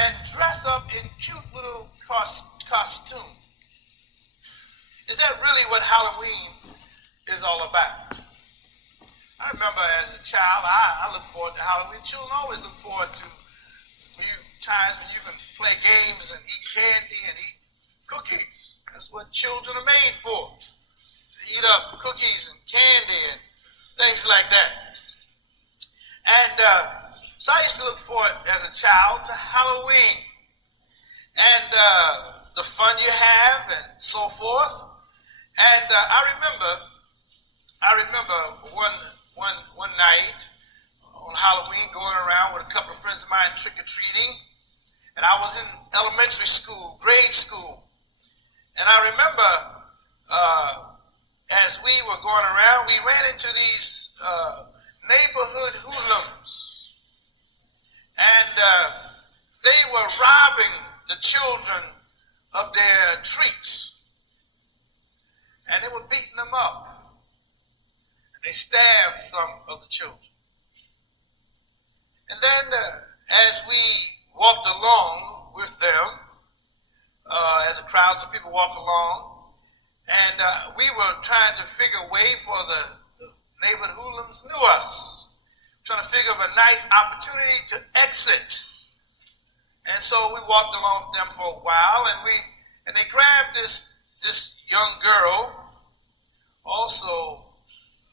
and dress up in cute little costumes. Is that really what Halloween is all about? I remember as a child, I look forward to Halloween. Children always look forward to times when you can play games and eat candy and eat cookies. That's what children are made for, to eat up cookies and candy and things like that. And so I used to look forward as a child to Halloween and the fun you have and so forth. And I remember one night on Halloween going around with a couple of friends of mine trick-or-treating. And I was in elementary school, grade school. And I remember as we were going around, we ran into these neighborhood hoodlums. And they were robbing the children of their treats. And they were beating them up. And they stabbed some of the children. And then as we walked along with them, as a crowd, some people walked along, and we were trying to figure a way for the neighborhood hoodlums knew us, trying to figure of a nice opportunity to exit. And so we walked along with them for a while, and they grabbed this young girl, also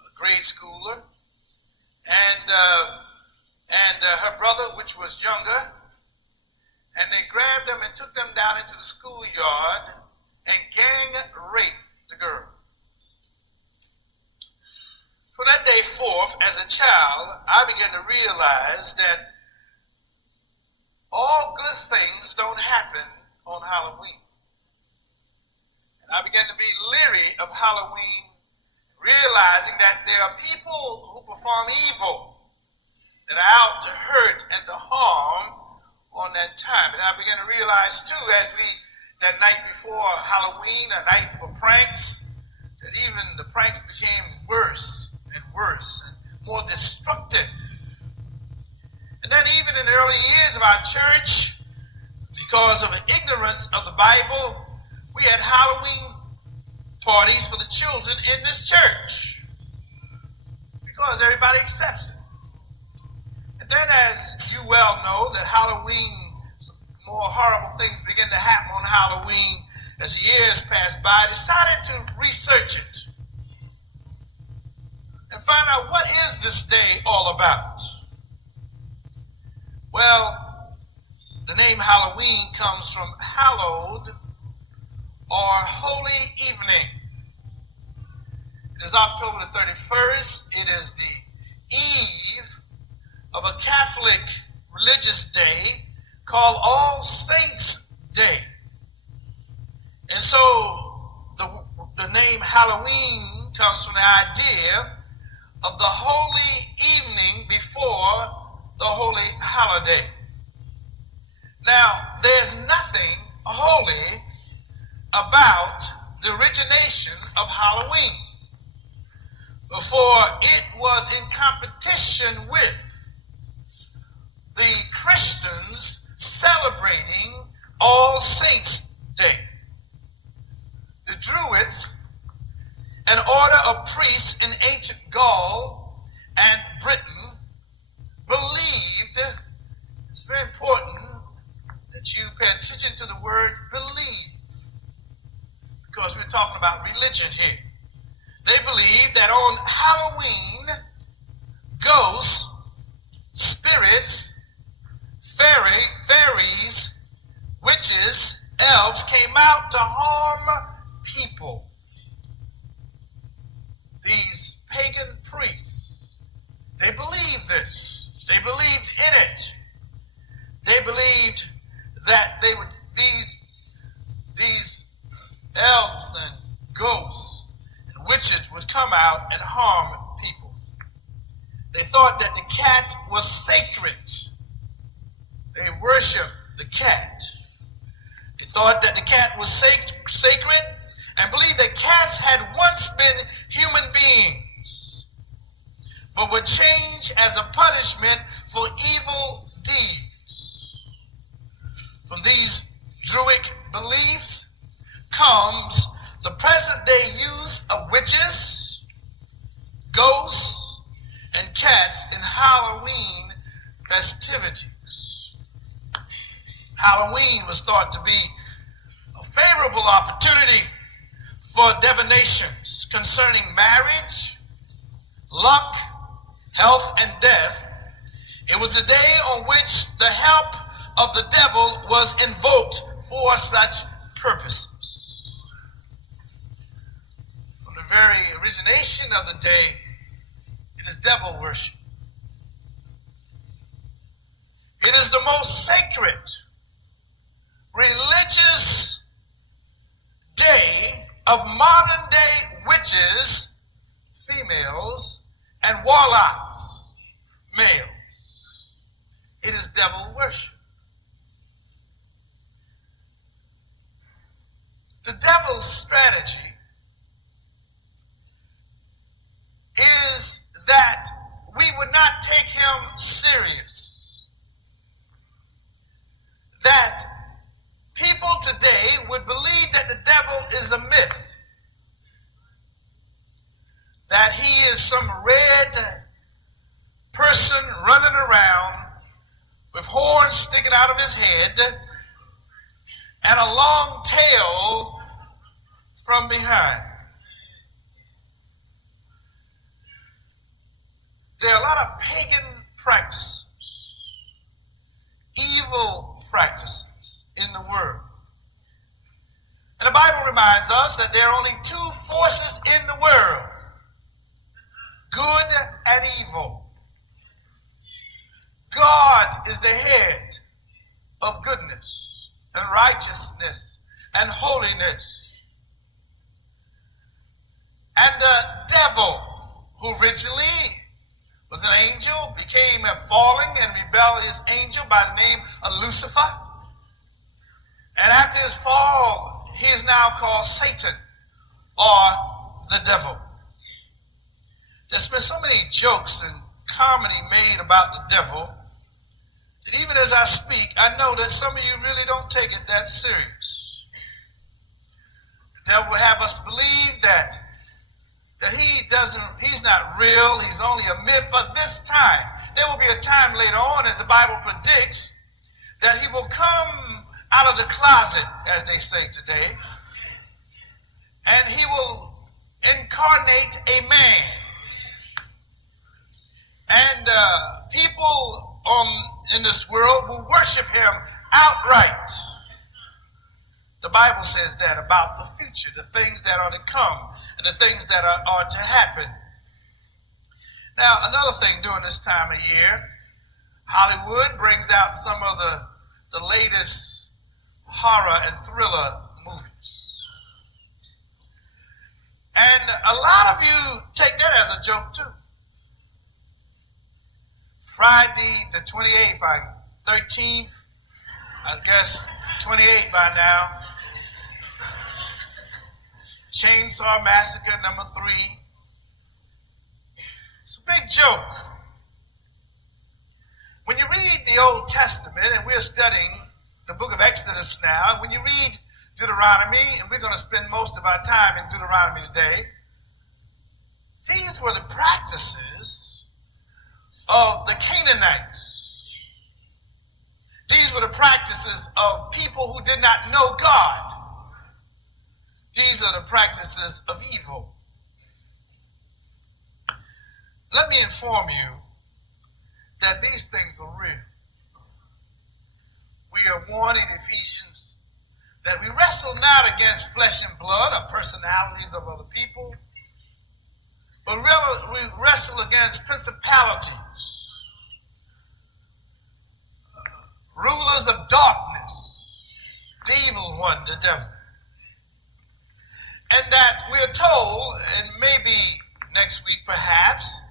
a grade schooler, and her brother, which was younger, and they grabbed them and took them down into the schoolyard and gang raped the girl. From that day forth, as a child, I began to realize that all good things don't happen on Halloween. And I began to be leery of Halloween, realizing that there are people who perform evil that are out to hurt and to harm on that time. And I began to realize too, that night before Halloween, a night for pranks, that even the pranks became worse and worse and more destructive. And then even in the early years of our church, because of ignorance of the Bible, we had Halloween parties for the children in this church because everybody accepts it. And then, as you well know, that Halloween, more horrible things begin to happen on Halloween as the years passed by. I decided to research it and find out what is this day all about. Well, the name Halloween comes from hallowed or holy evening. It is October the 31st. It is the eve of a Catholic religious day called All Saints' Day. And so the name Halloween comes from the idea of the holy evening before the holy holiday. Now, there's nothing holy about the origination of Halloween, for it was in competition with the Christians celebrating All Saints' Day. The Druids, an order of priests in ancient Gaul and Britain, believed, it's very important that you pay attention to the word believe, because we're talking about religion here. They believed that on Halloween, ghosts, spirits, fairies, witches, elves came out to harm people. These pagan priests, they believed this. They believed in it. They believed that these elves and ghosts and witches would come out and harm people. They thought that the cat was sacred. They worshiped the cat. They thought that the cat was sacred and believed that cats had once been human beings, but would change as a punishment for evil deeds. From these Druidic beliefs comes the present day use of witches, ghosts, and cats in Halloween festivities. Halloween was thought to be a favorable opportunity for divinations concerning marriage, luck, health, and death. It was a day on which the help of the devil was invoked for such purposes. From the very origination of the day, it is devil worship. It is the most sacred religious day of modern day witches, females, and warlocks, males. It is devil worship. The devil's strategy is that we would not take him serious. That people today would believe that the devil is a myth. That he is some red person running around with horns sticking out of his head and a long tail from behind. There are a lot of pagan practices, evil practices in the world. And the Bible reminds us that there are only two forces in the world, good and evil. God is the head of goodness and righteousness and holiness. And the devil, who originally was an angel, became a falling and rebellious angel by the name of Lucifer. And after his fall, he is now called Satan, or the devil. There's been so many jokes and comedy made about the devil that even as I speak, I know that some of you really don't take it that serious. The devil will have us believe that he's not real, he's only a myth for this time. There will be a time later on, as the Bible predicts, that he will come out of the closet, as they say today, and he will incarnate a man. And people in this world will worship him outright. The Bible says that about the future, the things that are to come and the things that are to happen. Now, another thing during this time of year, Hollywood brings out some of the latest horror and thriller movies. And a lot of you take that as a joke too. Friday the 28th, 13th, I guess 28 by now. Chainsaw Massacre #3. It's a big joke. When you read the Old Testament, and we're studying the book of Exodus now, when you read Deuteronomy, and we're going to spend most of our time in Deuteronomy today, these were the practices of the Canaanites. These were the practices of people who did not know God. These are the practices of evil. Let me inform you that these things are real. We are warned in Ephesians that we wrestle not against flesh and blood or personalities of other people, but we wrestle against principalities, rulers of darkness, the evil one, the devil. And that we're told, and maybe next week perhaps,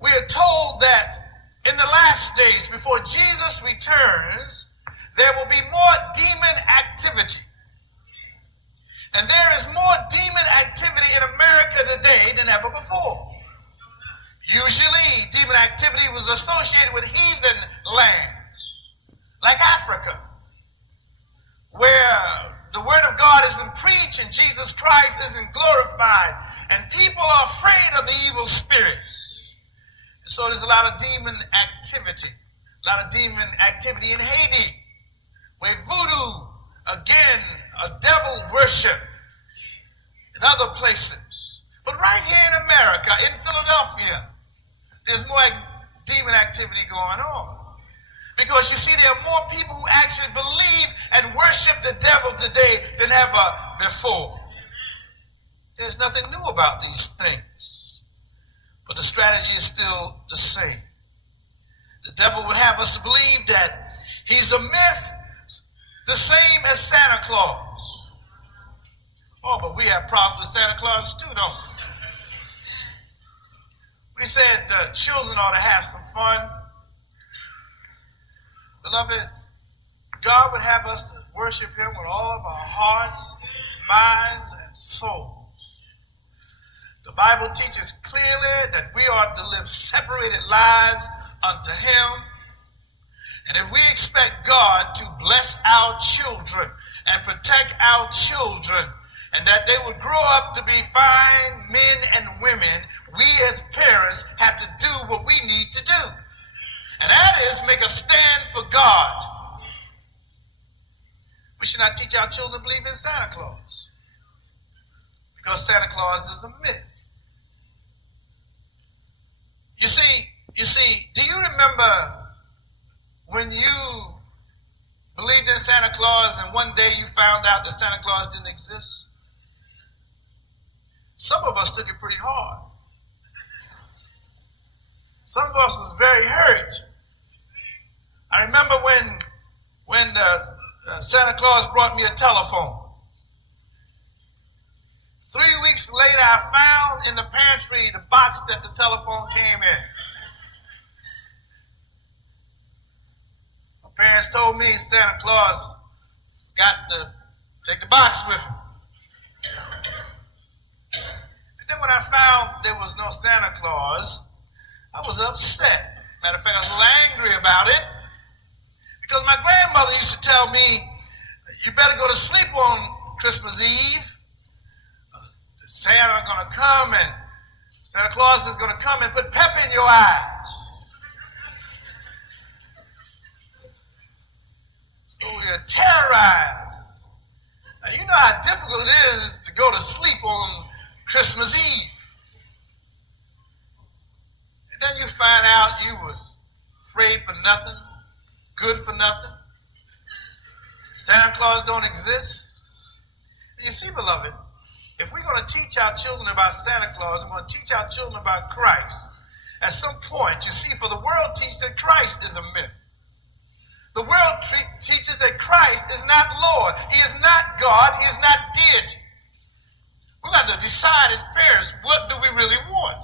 we're told that in the last days, before Jesus returns, there will be more demon activity. And there is more demon activity in America today than ever before. Usually, demon activity was associated with heathen lands, like Africa. Jesus Christ isn't glorified, and people are afraid of the evil spirits. And so there's a lot of demon activity in Haiti, where voodoo, again, a devil worship, in other places. But right here in America, in Philadelphia, there's more demon activity going on. Because you see, there are more people who actually believe and worship the devil today than ever before. There's nothing new about these things. But the strategy is still the same. The devil would have us believe that he's a myth, the same as Santa Claus. Oh, but we have problems with Santa Claus too, don't we? We said children ought to have some fun. Beloved, God would have us to worship him with all of our hearts, minds, and souls. The Bible teaches clearly that we are to live separated lives unto him. And if we expect God to bless our children and protect our children, and that they would grow up to be fine men and women, we as parents have to do what we need to do. And that is make a stand for God. We should not teach our children to believe in Santa Claus, because Santa Claus is a myth. You see, do you remember when you believed in Santa Claus and one day you found out that Santa Claus didn't exist? Some of us took it pretty hard. Some of us was very hurt. I remember when Santa Claus brought me a telephone. 3 weeks later, I found in the pantry the box that the telephone came in. My parents told me Santa Claus got to take the box with him. And then when I found there was no Santa Claus, I was upset. Matter of fact, I was a little angry about it, because my grandmother used to tell me, you better go to sleep on Christmas Eve. Santa gonna come, and Santa Claus is gonna come and put pep in your eyes. So you're terrorized. Now you know how difficult it is to go to sleep on Christmas Eve. And then you find out you was afraid for nothing, good for nothing. Santa Claus don't exist. And you see, beloved, if we're going to teach our children about Santa Claus, and we're going to teach our children about Christ, at some point, you see, for the world teaches that Christ is a myth. The world teaches that Christ is not Lord. He is not God. He is not deity. We're going to decide as parents, what do we really want?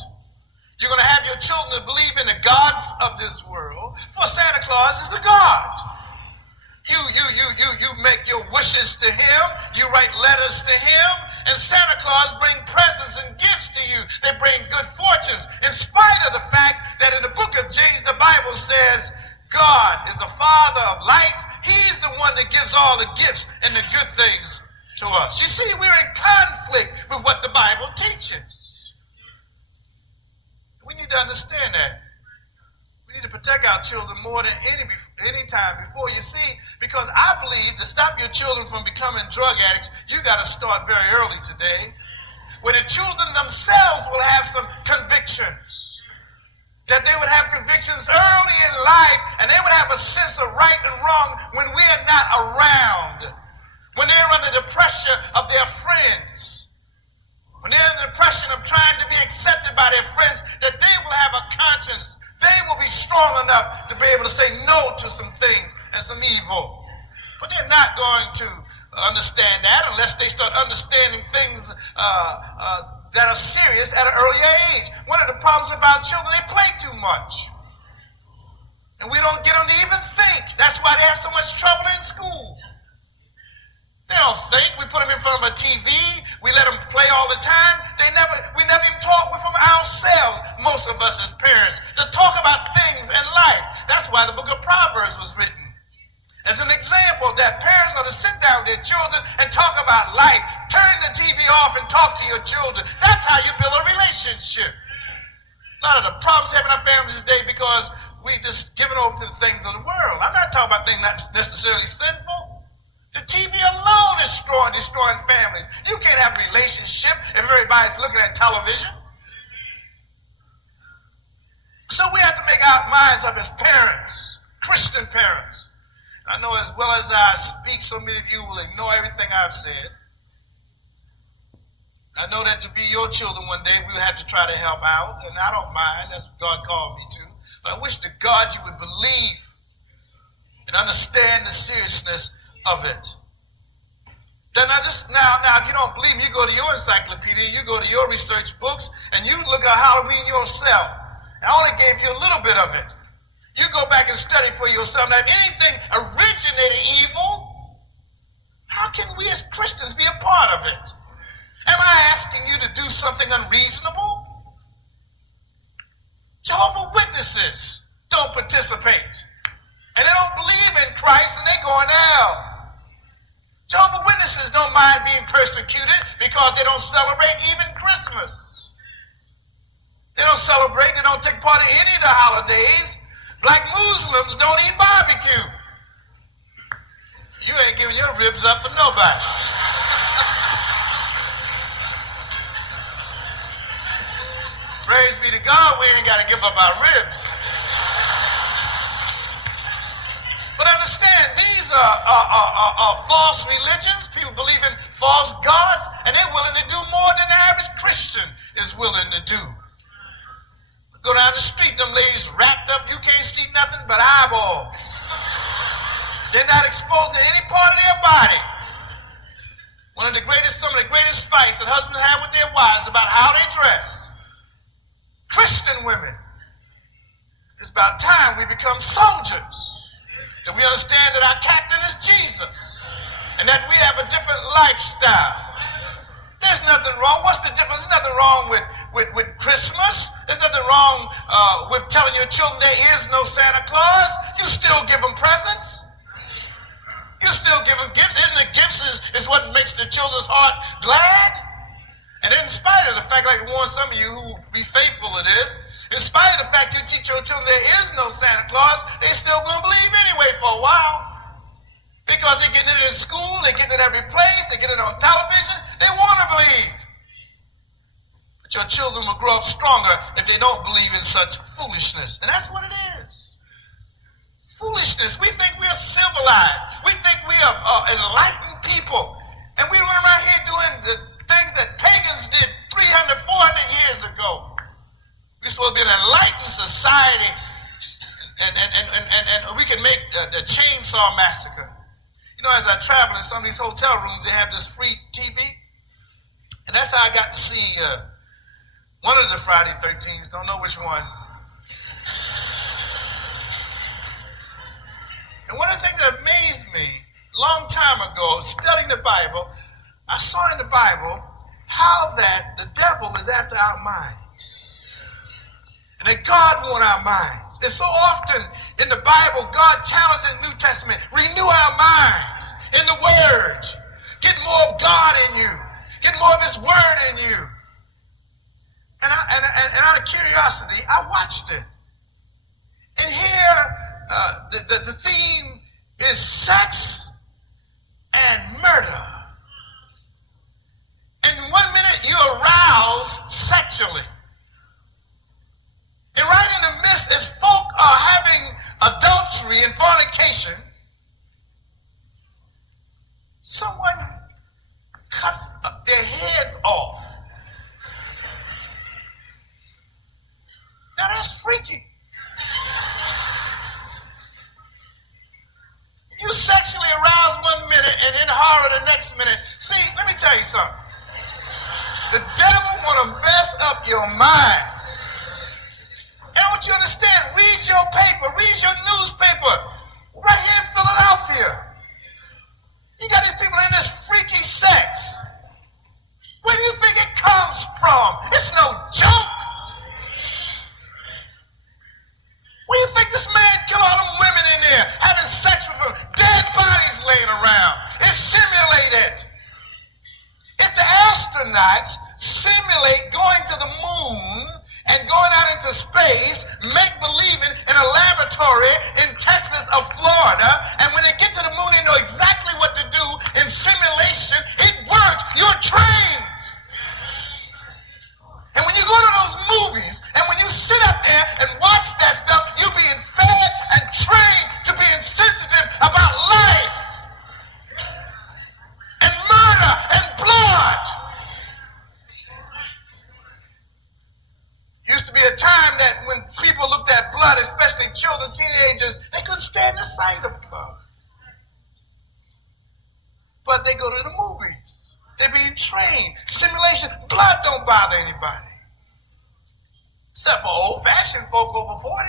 You're going to have your children to believe in the gods of this world, for Santa Claus is a god. You make your wishes to him, you write letters to him, and Santa Claus bring presents and gifts to you. They bring good fortunes, in spite of the fact that in the book of James, the Bible says, God is the Father of lights. He's the one that gives all the gifts and the good things to us. You see, we're in conflict with what the Bible teaches. We need to understand that. We need to protect our children more than any time before. You see, because I believe to stop your children from becoming drug addicts, you got to start very early today, where the children themselves will have some convictions. That they would have convictions early in life, and they would have a sense of right and wrong when we are not around, when they're under the pressure of their friends, when they're under the pressure of trying to be accepted by their friends, that they will have a conscience. They will be strong enough to be able to say no to some things and some evil. But they're not going to understand that unless they start understanding things that are serious at an earlier age. One of the problems with our children, they play too much. And we don't get them to even think. That's why they have so much trouble in school. They don't think. We put them in front of a TV. We let them play all the time. We never even talk with them ourselves, most of us as parents, to talk about things in life. That's why the book of Proverbs was written. as an example that parents are to sit down with their children and talk about life. Turn the TV off and talk to your children. That's how you build a relationship. A lot of the problems having our families today because we just given over to the things of the world. I'm not talking about things not necessarily sinful. The TV alone is destroying families. You can't have a relationship if everybody's looking at television. So we have to make our minds up as parents, Christian parents. I know as well as I speak, so many of you will ignore everything I've said. I know that to be your children one day, we'll have to try to help out, and I don't mind. That's what God called me to. But I wish to God you would believe and understand the seriousness of it. Then now, if you don't believe me, you go to your encyclopedia, you go to your research books, and you look at Halloween yourself. I only gave you a little bit of it. You go back and study for yourself. Now, if anything originated evil, how can we as Christians be a part of it? Am I asking you to do something unreasonable? Jehovah's Witnesses don't participate. And they don't believe in Christ, and they go in hell. Jehovah's Witnesses don't mind being persecuted because they don't celebrate even Christmas. They don't celebrate, they don't take part in any of the holidays. Black Muslims don't eat barbecue. You ain't giving your ribs up for nobody. Praise be to God, we ain't got to give up our ribs. But understand, these are false religions. People believe in false gods, and they're willing to do more than the average Christian is willing to do. Go down the street, them ladies wrapped up, you can't see nothing but eyeballs. They're not exposed to any part of their body. Some of the greatest fights that husbands have with their wives about how they dress. Christian women, it's about time we become soldiers. That we understand that our captain is Jesus. And that we have a different lifestyle. There's nothing wrong. What's the difference? There's nothing wrong with Christmas. There's nothing wrong with telling your children there is no Santa Claus. You still give them presents. You still give them gifts. And the gifts is what makes the children's heart glad. And in spite of the fact, like I warn some of you who be faithful to this, in spite of the fact you teach your children there is no Santa Claus, they still gonna believe anyway for a while. Because they're getting it in school, they're getting it every place, they're getting it on television, they want to believe. But your children will grow up stronger if they don't believe in such foolishness. And that's what it is. Foolishness. We think we are civilized. We think we are enlightened people. And we run around here doing the things that pagans did 300, 400 years ago. We're supposed to be an enlightened society, and we can make the chainsaw massacre. You know, as I travel in some of these hotel rooms, they have this free TV. And that's how I got to see one of the Friday 13s, don't know which one. And one of the things that amazed me, a long time ago, studying the Bible, I saw in the Bible how that the devil is after our minds. And that God wants our minds. And so often in the Bible, God challenges in the New Testament, renew our minds in the Word. Get more of God in you. Get more of His Word in you. And out of curiosity, I watched it. And here, the theme is sex and murder. And 1 minute you arouse sexually. And right in the midst, as folk are having adultery and fornication, someone cuts their heads off. Now that's freaky. You sexually arouse 1 minute and then horror the next minute. See, let me tell you something. The devil want to mess up your mind. And I want you to understand, read your paper, read your newspaper. Right here in Philadelphia. You got these people in this freaky sex. Where do you think it comes from? It's no joke. Where do you think this man killed all them women in there, having sex with them, dead astronauts simulate going to the moon and going out into space, make believing in a laboratory in Texas or Florida, and when they get to the moon, they know exactly what to do in simulation. It works. You're trained. And when you go to those movies, and when you sit up there and watch that stuff, you're being fed and trained to being sensitive about life and murder and blood. Used to be a time that when people looked at blood, especially children, teenagers, they couldn't stand the sight of blood. But they go to the movies. They're being trained. Simulation. Blood don't bother anybody. Except for old-fashioned folk over 40.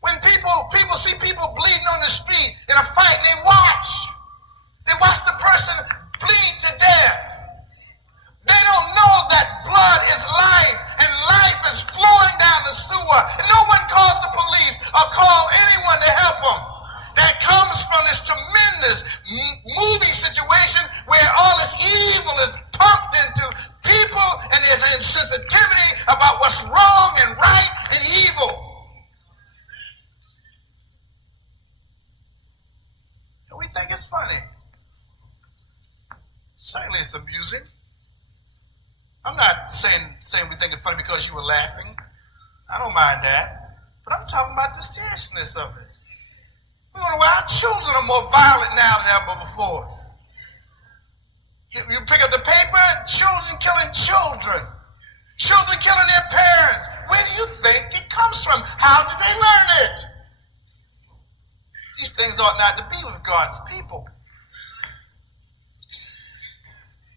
When people see people bleeding on the street in a fight, and they watch. They watch the person bleed to death. They don't know that blood is life, and life is flowing down the sewer. And no one calls the police or call anyone to help them. That comes from this tremendous movie situation where all this evil is pumped into people, and there's an insensitivity about what's wrong and right and evil. And we think it's funny. Certainly it's amusing. I'm not saying we think it's funny because you were laughing. I don't mind that. But I'm talking about the seriousness of it. We wonder why our children are more violent now than ever before. You pick up the paper, children killing children. Children killing their parents. Where do you think it comes from? How did they learn it? These things ought not to be with God's people.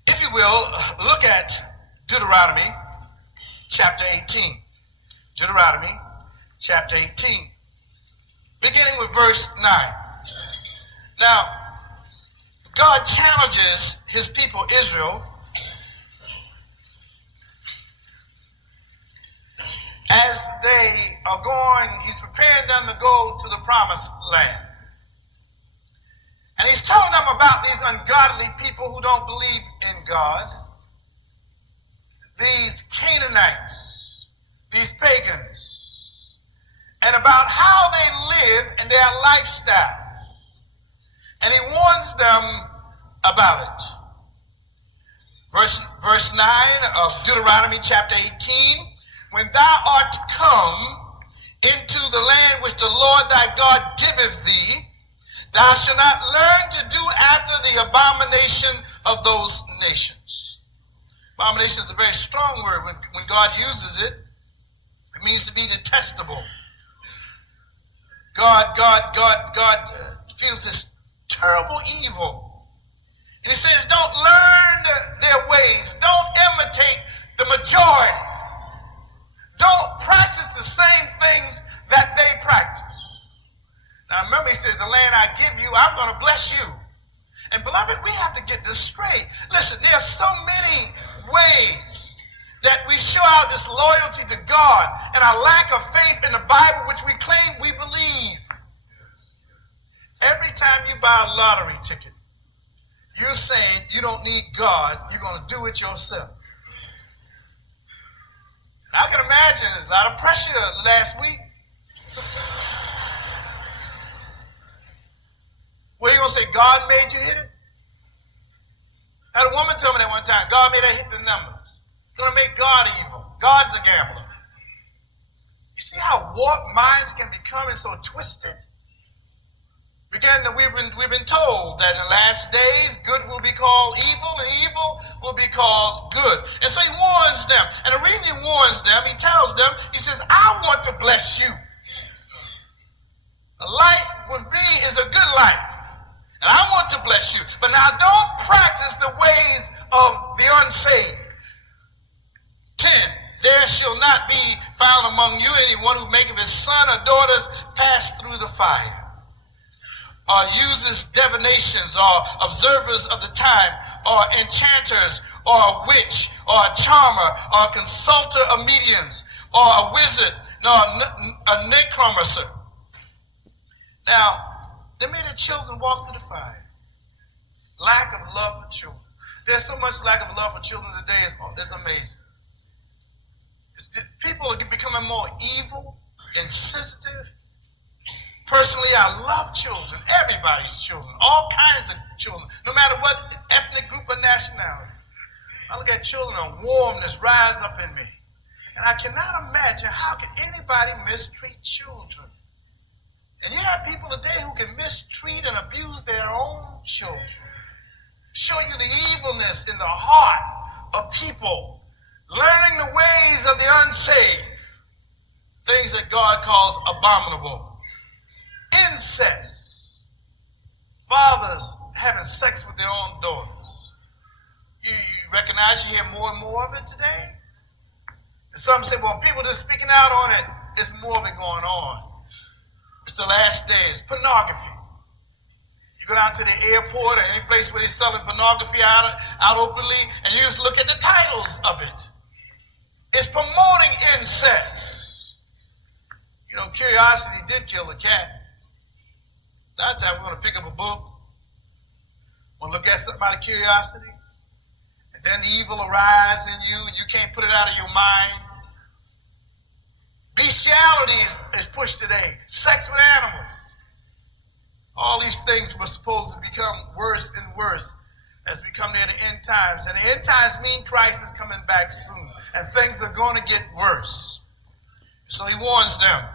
If you will, look at Deuteronomy chapter 18. Deuteronomy chapter 18. Beginning with verse 9. Now, God challenges his people Israel as they are going, he's preparing them to go to the promised land. And he's telling them about these ungodly people who don't believe in God. These Canaanites, these pagans, and about how they live and their lifestyles. And he warns them about it. Verse 9 of Deuteronomy chapter 18, when thou art come into the land which the Lord thy God giveth thee, thou shalt not learn to do after the abomination of those nations. Abomination is a very strong word. When God uses it, it means to be detestable. God feels this terrible evil. And he says, don't learn their ways. Don't imitate the majority. Don't practice the same things that they practice. Now remember, he says, the land I give you, I'm going to bless you. And beloved, we have to get this straight. Listen, there are so many ways that we show our disloyalty to God and our lack of faith in the Bible, which we claim we believe. Every time you buy a lottery ticket, you're saying you don't need God, you're going to do it yourself. And I can imagine there's a lot of pressure last week. Where you going to say, God made you hit it? I had a woman tell me that one time, God made her hit the numbers. Going to make God evil. God's a gambler. You see how warped minds can become and so twisted? We've been told that in the last days, good will be called evil and evil will be called good. And so he warns them. And the reason he warns them, he tells them, he says, I want to bless you. A life with me is a good life. And I want to bless you. But now don't practice the ways of the unsaved. 10, there shall not be found among you anyone who maketh his son or daughters pass through the fire, or uses divinations, or observers of the time, or enchanters, or a witch, or a charmer, or a consulter of mediums, or a wizard, nor a necromancer. Now, they made the children walk through the fire. Lack of love for children. There's so much lack of love for children today. It's amazing. People are becoming more evil, insensitive. Personally, I love children, everybody's children, all kinds of children, no matter what ethnic group or nationality. I look at children and warmness rise up in me. And I cannot imagine how can anybody mistreat children. And you have people today who can mistreat and abuse their own children. Show you the evilness in the heart of people, learning the ways of the unsaved, things that God calls abominable. Incest, fathers having sex with their own daughters. You recognize, you hear more and more of it today? And some say, well, people just speaking out on it, it's more of it going on. It's the last days. Pornography. You go down to the airport or any place where they're selling pornography out openly, and you just look at the titles of it. It's promoting incest. You know, curiosity did kill a cat. That time we're going to pick up a book, want to look at something out of curiosity, and then evil arises in you and you can't put it out of your mind. Bestiality is pushed today. Sex with animals. All these things were supposed to become worse and worse as we come near the end times. And the end times mean Christ is coming back soon, and things are going to get worse. So he warns them.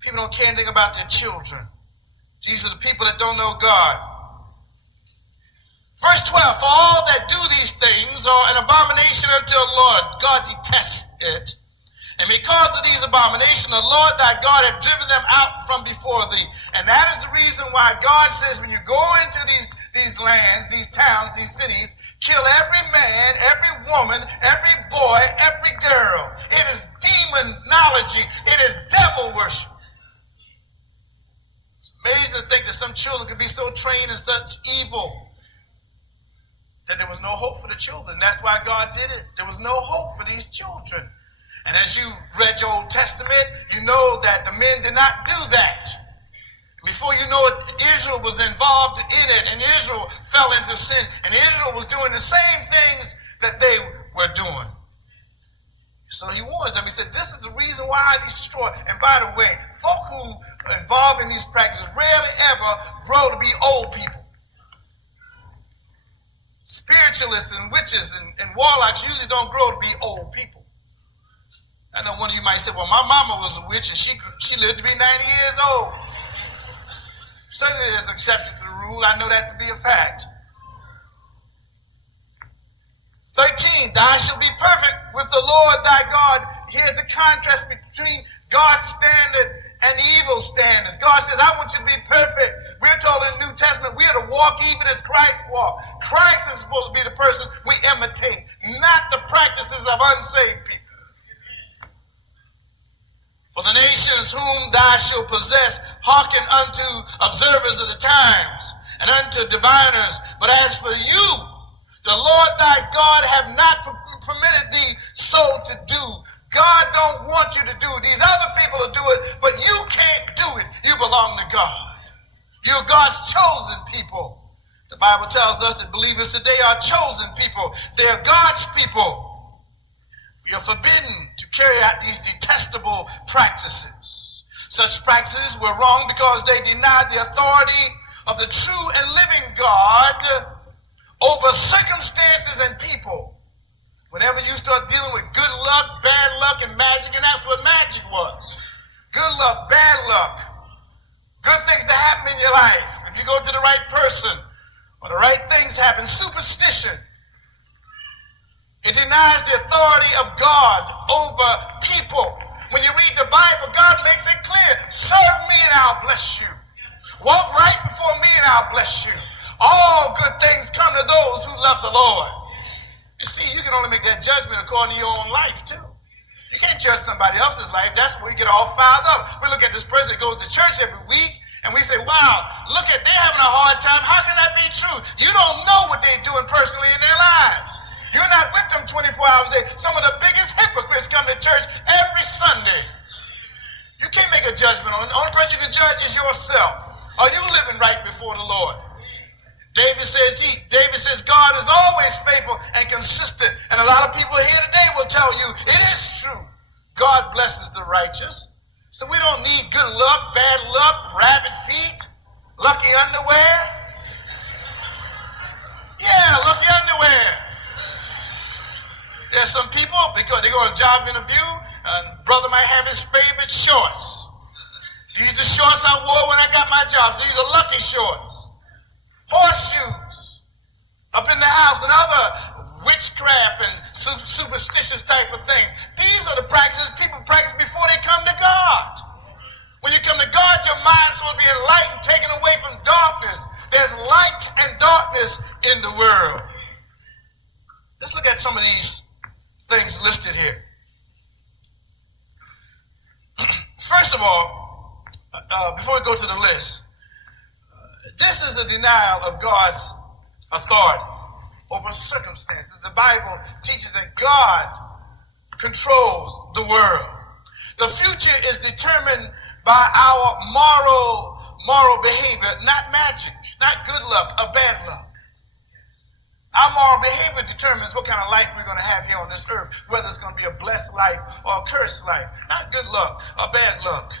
People don't care anything about their children. These are the people that don't know God. Verse 12, for all that do these things are an abomination unto the Lord. God detests it. And because of these abominations, the Lord thy God hath driven them out from before thee. And that is the reason why God says when you go into these lands, these towns, these cities, kill every man, every woman, every boy, every girl. It is demonology. It is devil worship. It's amazing to think that some children could be so trained in such evil that there was no hope for the children. That's why God did it. There was no hope for these children. And as you read your Old Testament, you know that the men did not do that. Before you know it, Israel was involved in it, and Israel fell into sin, and Israel was doing the same things that they were doing. So he warns them. He said, this is the reason why I destroy. And by the way, folk who are involved in these practices rarely ever grow to be old people. Spiritualists and witches and warlocks usually don't grow to be old people. I know one of you might say, well, my mama was a witch and she lived to be 90 years old. Certainly there's an exception to the rule. I know that to be a fact. 13, thou shalt be perfect with the Lord thy God. Here's the contrast between God's standard and evil standards. God says, I want you to be perfect. We're told in the New Testament we are to walk even as Christ walked. Christ is supposed to be the person we imitate, not the practices of unsaved people. For the nations whom thou shalt possess hearken unto observers of the times and unto diviners. But as for you, the Lord thy God have not permitted thee so to do. God don't want you to do it. These other people will do it, but you can't do it. You belong to God. You're God's chosen people. The Bible tells us that believers today are chosen people. They are God's people. We are forbidden to carry out these detestable practices. Such practices were wrong because they denied the authority of the true and living God over circumstances and people. Whenever you start dealing with good luck, bad luck, and magic, and that's what magic was. Good luck, bad luck. Good things that happen in your life. If you go to the right person or the right things happen. Superstition. It denies the authority of God over people. When you read the Bible, God makes it clear. Serve me and I'll bless you. Walk right before me and I'll bless you. All good things come to those who love the Lord. You see, you can only make that judgment according to your own life, too. You can't judge somebody else's life. That's where you get all fired up. We look at this person that goes to church every week, and we say, wow, look at, they're having a hard time. How can that be true? You don't know what they're doing personally in their lives. You're not with them 24 hours a day. Some of the biggest hypocrites come to church every Sunday. You can't make a judgment on it. The only person you can judge is yourself. Are you living right before the Lord? David says God is always faithful and consistent. And a lot of people here today will tell you it is true. God blesses the righteous. So we don't need good luck, bad luck, rabbit feet, lucky underwear. Yeah, lucky underwear. There's some people, because they go to a job interview, and brother might have his favorite shorts. These are shorts I wore when I got my job. So these are lucky shorts. Horseshoes up in the house and other witchcraft and superstitious type of things. These are the practices people practice before they come to God. When you come to God, your mind's supposed to be enlightened, taken away from darkness. There's light and darkness in the world. Let's look at some of these things listed here. First of all, before we go to the list, this is a denial of God's authority over circumstances. The Bible teaches that God controls the world. The future is determined by our moral behavior, not magic, not good luck or bad luck. Our moral behavior determines what kind of life we're going to have here on this earth, whether it's going to be a blessed life or a cursed life, not good luck or bad luck.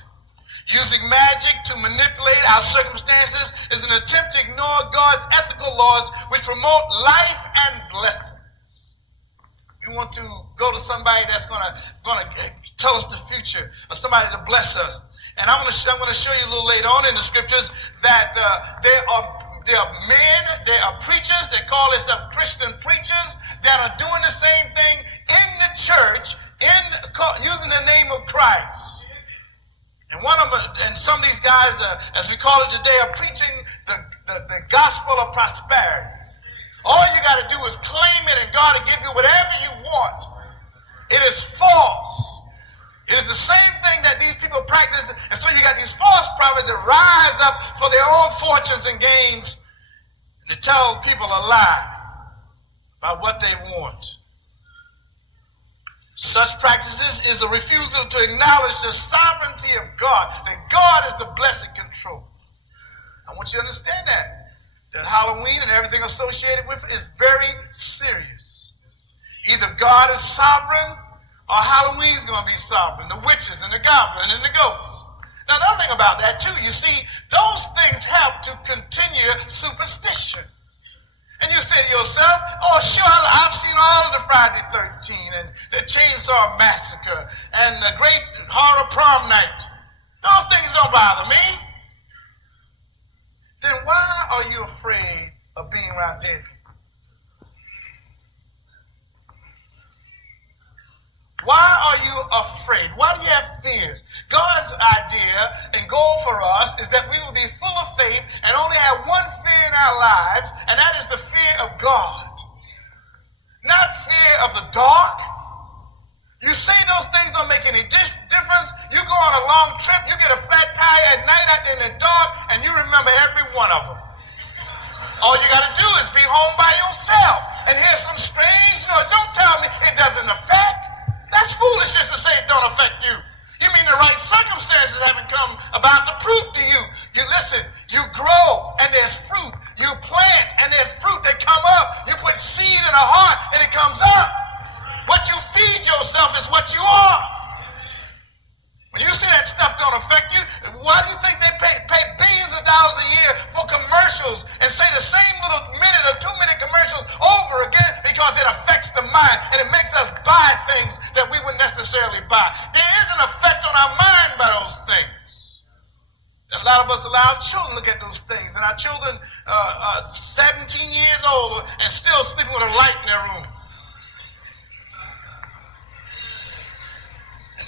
Using magic to manipulate our circumstances is an attempt to ignore God's ethical laws which promote life and blessings. We want to go to somebody that's going to tell us the future, or somebody to bless us. And I'm going to show you a little later on in the scriptures that there are men, there are preachers that call themselves Christian preachers that are doing the same thing in the church, using the name of Christ. And some of these guys, as we call it today, are preaching the gospel of prosperity. All you got to do is claim it, and God will give you whatever you want. It is false. It is the same thing that these people practice, and so you got these false prophets that rise up for their own fortunes and gains, and they tell people a lie about what they want. Such practices is a refusal to acknowledge the sovereignty of God, that God is the blessed control. I want you to understand that Halloween and everything associated with it is very serious. Either God is sovereign or Halloween's going to be sovereign, the witches and the goblin and the ghosts. Now, another thing about that, too, you see, those things help to continue superstition. And you say to yourself, oh, sure, I've seen all of the Friday 13 and the Chainsaw Massacre and the Great Horror Prom Night. Those things don't bother me. Then why are you afraid of being around dead people? Why are you afraid? Why do you have fears? God's idea and goal for us is that we will be full of faith and only have one fear in our lives, and that is the fear of God. Not fear of the dark. You say those things don't make any difference. You go on a long trip, you get a flat tire at night out in the dark, and you remember every one of them. All you got to do is be home by yourself and hear some strange noise. Don't tell me it doesn't affect. That's foolishness to say it don't affect you. You mean the right circumstances haven't come about to prove to you. You listen, you grow and there's fruit. You plant and there's fruit that come up. You put seed in a heart and it comes up. What you feed yourself is what you are. When you see that stuff don't affect you, why do you think they pay billions of dollars a year for commercials and say the same little minute or 2-minute commercials over again? Because it affects the mind and it makes us buy things that we wouldn't necessarily buy. There is an effect on our mind by those things. And a lot of us allow our children to look at those things, and our children are 17 years old and still sleeping with a light in their room.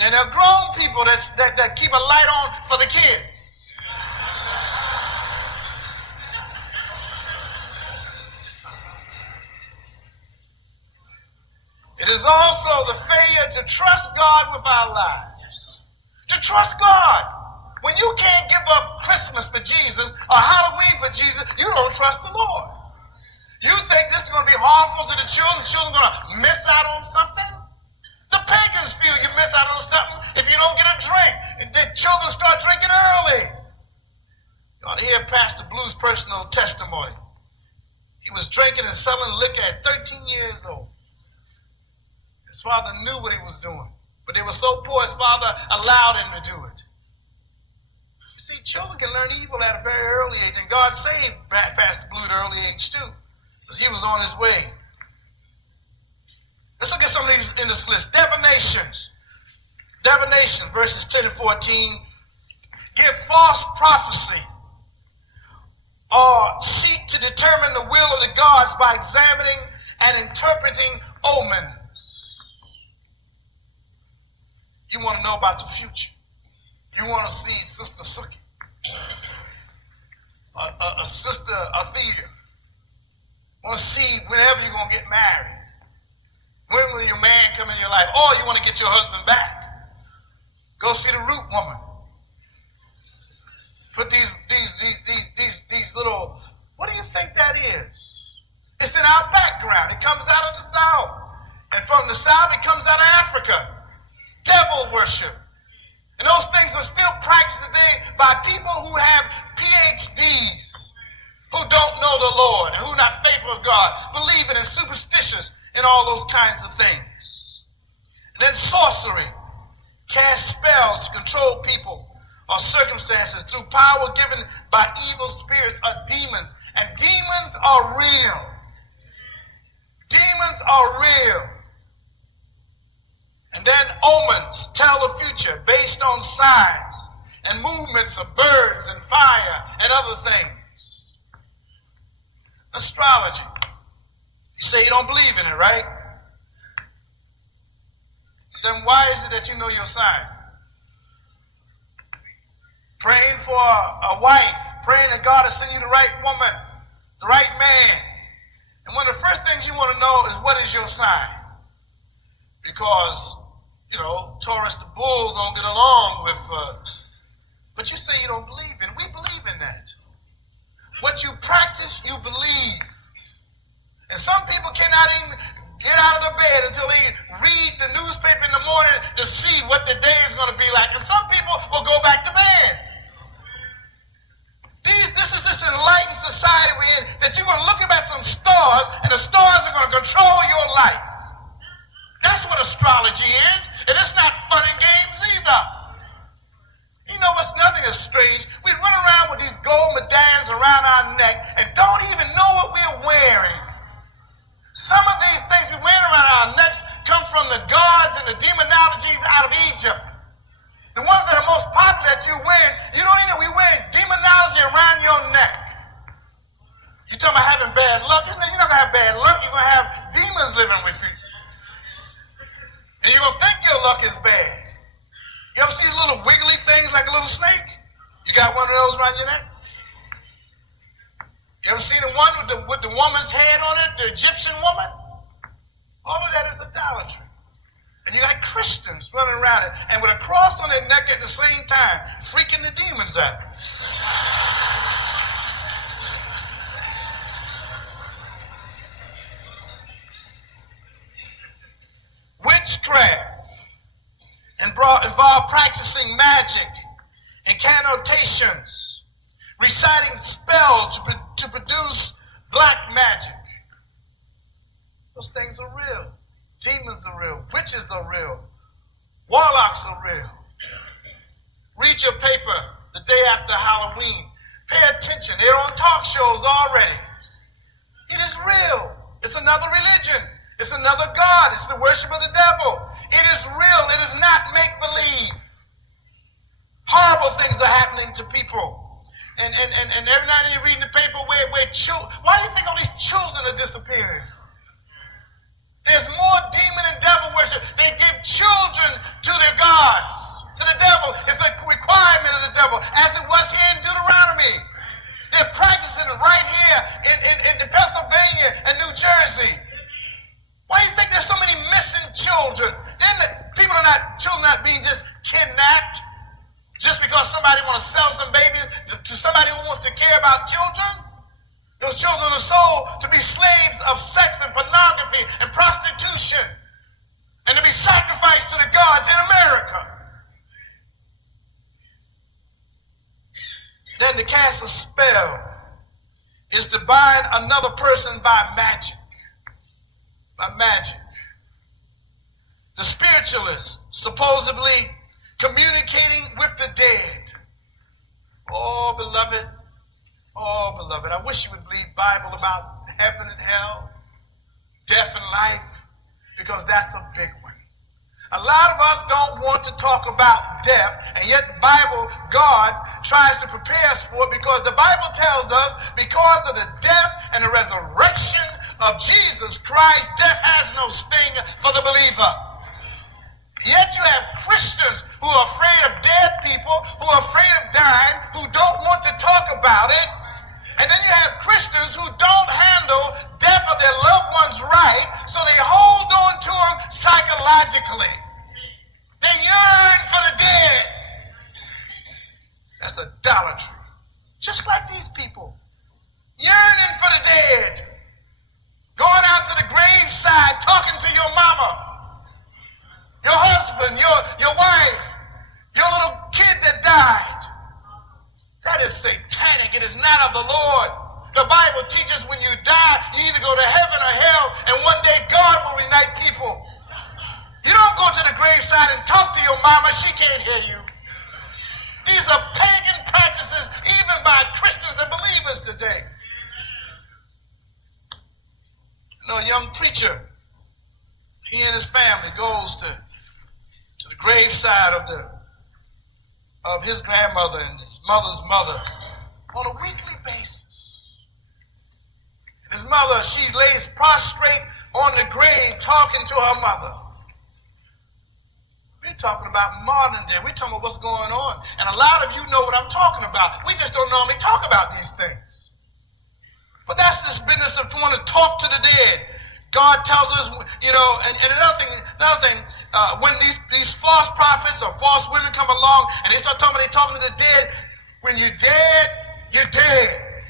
And there are grown people that keep a light on for the kids. It is also the failure to trust God with our lives. To trust God. When you can't give up Christmas for Jesus or Halloween for Jesus, you don't trust the Lord. You think this is going to be harmful to the children are going to miss out on something? The pagans feel you miss out on something if you don't get a drink. The children start drinking early. You ought to hear Pastor Blue's personal testimony. drinking and selling liquor at 13 years old. His father knew what he was doing, but they were so poor his father allowed him to do it. You see, children can learn evil at a very early age, and God saved Pastor Blue at an early age too, because he was on his way. Let's look at some of these in this list. Divinations. Divination, verses 10 and 14. Give false prophecy or seek to determine the will of the gods by examining and interpreting omens. You want to know about the future. You want to see Sister Suki, a Sister Athea. Want to see whenever you're going to get married. When will your man come in your life? Or you want to get your husband back. Go see the root woman. Put these little, what do you think that is? It's in our background. It comes out of the South. And from the South, it comes out of Africa. Devil worship. And those things are still practiced today by people who have PhDs, who don't know the Lord, and who are not faithful to God, believing in superstitious and all those kinds of things. And then sorcery. Cast spells to control people or circumstances through power given by evil spirits or demons. And demons are real. Demons are real. And then omens tell the future based on signs and movements of birds and fire and other things. Astrology. You say you don't believe in it, right? Then why is it that you know your sign? Praying for a wife, praying that God will send you the right woman, the right man. And one of the first things you want to know is what is your sign? Because, Taurus the bull don't get along with, but you say you don't believe in it. We believe in that. What you practice, you believe. And some people cannot even get out of the bed until they read the newspaper in the morning to see what the day is going to be like. And some people will go back to bed. This is this enlightened society we're in, that you're going to look up at some stars and the stars are going to control your life. That's what astrology is. And it's not fun and games either. You know what's nothing is strange? We run around with these gold medallions around our neck and don't even know what we're wearing. Some of these things we wear around our necks come from the gods and the demonologies out of Egypt. The ones that are most popular that you're wearing, you don't even know we're wearing demonology around your neck. You're talking about having bad luck. You're not going to have bad luck. You're going to have demons living with you. And you're going to think your luck is bad. You ever see these little wiggly things like a little snake? You got one of those around your neck? You ever seen the one with the woman's head on it, the Egyptian woman? All of that is idolatry. And you got Christians running around it and with a cross on their neck at the same time, freaking the demons out. Witchcraft involve practicing magic, incantations, reciting spells to produce black magic. Those things are real. Demons are real. Witches are real. Warlocks are real. Read your paper the day after Halloween. Pay attention. They're on talk shows already. It is real. It's another religion. It's another god. It's the worship of the devil. It is real. It is not make-believe. Horrible things are happening to people. And every now and then you read in the paper where children, why do you think all these children are disappearing? There's more demon and devil worship. They give children to their gods, to the devil. It's a requirement of the devil, as it was here in Deuteronomy. They're practicing it right here in Pennsylvania and New Jersey. Why do you think there's so many missing children? Children not being just kidnapped just because somebody wants to sell some babies to somebody who wants to care about children. Those children are sold to be slaves of sex and pornography and prostitution and to be sacrificed to the gods in America. Then to cast a spell is to bind another person by magic. By magic. The spiritualists supposedly communicating with the dead. Oh, beloved. Oh, beloved. I wish you would believe Bible about heaven and hell, death and life, because that's a big one. A lot of us don't want to talk about death, and yet the Bible, God tries to prepare us for it, because the Bible tells us because of the death and the resurrection of Jesus Christ, death has no sting for the believer. Yet you have Christians who are afraid of dead people, who are afraid of dying, who don't want to talk about it. And then you have Christians who don't handle death of their loved ones right, so they hold on to them psychologically. They yearn for the dead. That's idolatry. Just like these people. Yearning for the dead. Going out to the graveside, talking to your mama, your husband, your wife, your little kid that died. That is satanic. It is not of the Lord. The Bible teaches when you die, you either go to heaven or hell, and one day God will reunite people. You don't go to the graveside and talk to your mama. She can't hear you. These are pagan practices, even by Christians and believers today. You know, a young preacher, he and his family goes to the graveside of his grandmother and his mother's mother on a weekly basis. And his mother, she lays prostrate on the grave talking to her mother. We're talking about modern day. We're talking about what's going on. And a lot of you know what I'm talking about. We just don't normally talk about these things. But that's this business of wanting to talk to the dead. God tells us, you know, and another thing, when these false prophets or false women come along and they start talking to the dead, when you're dead, you're dead.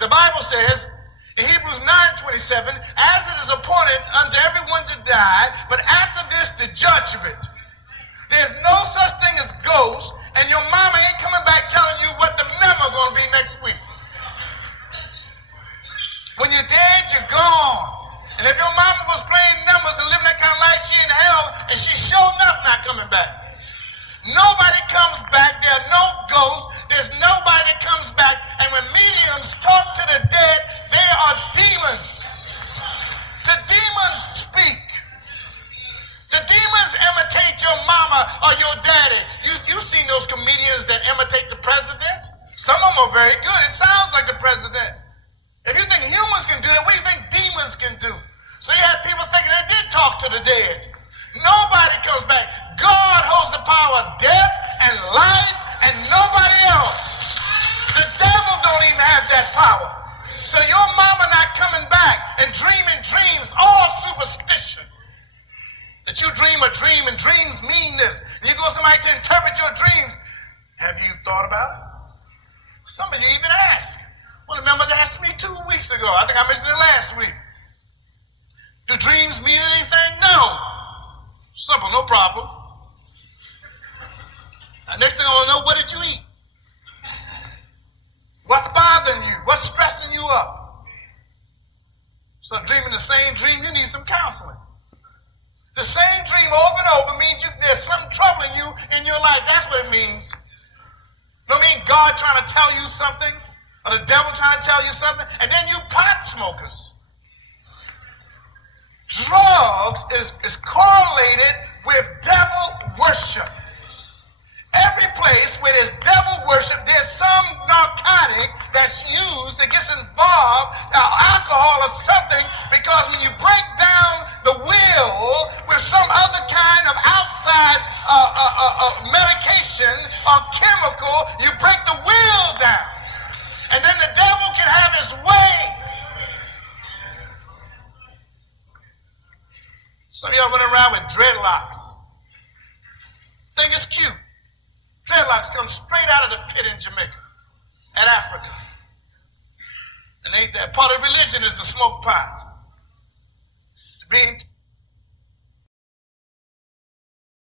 The Bible says in Hebrews 9:27, as it is appointed unto everyone to die, but after this the judgment. There's no such thing as ghosts, and your mama ain't coming back telling you what the number going to be next week. When you're dead, you're gone. And if your mama was playing numbers and living that kind of life, she in hell, and she sure enough not coming back. Nobody comes back. There are no ghosts. There's nobody that comes back. And when mediums talk to the dead, they are demons. The demons speak. The demons imitate your mama or your daddy. You've seen those comedians that imitate the president? Some of them are very good. It sounds like the president. If you think humans can do that, what do you think demons can do? So you have people thinking they did talk to the dead. Nobody comes back. God holds the power of death and life and nobody else. The devil don't even have that power. So your mama not coming back and dreaming dreams, all superstition. That you dream a dream and dreams mean this. And you go to somebody to interpret your dreams. Have you thought about it? Some of you even ask. One of the members asked me 2 weeks ago. I think I mentioned it last week. Do dreams mean anything? No. Simple, no problem. Next thing I want to know, what did you eat? What's bothering you? What's stressing you up? So dreaming the same dream, you need some counseling. The same dream over and over means there's something troubling you in your life. That's what it means. You know what I mean? God trying to tell you something, or the devil trying to tell you something, and then you pot smokers. Drugs is correlated with devil worship. Every place where there's devil worship, there's some narcotic that's used that gets involved, alcohol or something, because when you break down the will with some other kind of outside medication or chemical, you break the will down. And then the devil can have his way. Some of y'all went around with dreadlocks. Think it's cute. Dreadlocks come straight out of the pit in Jamaica and Africa. And that part of religion is to smoke pot.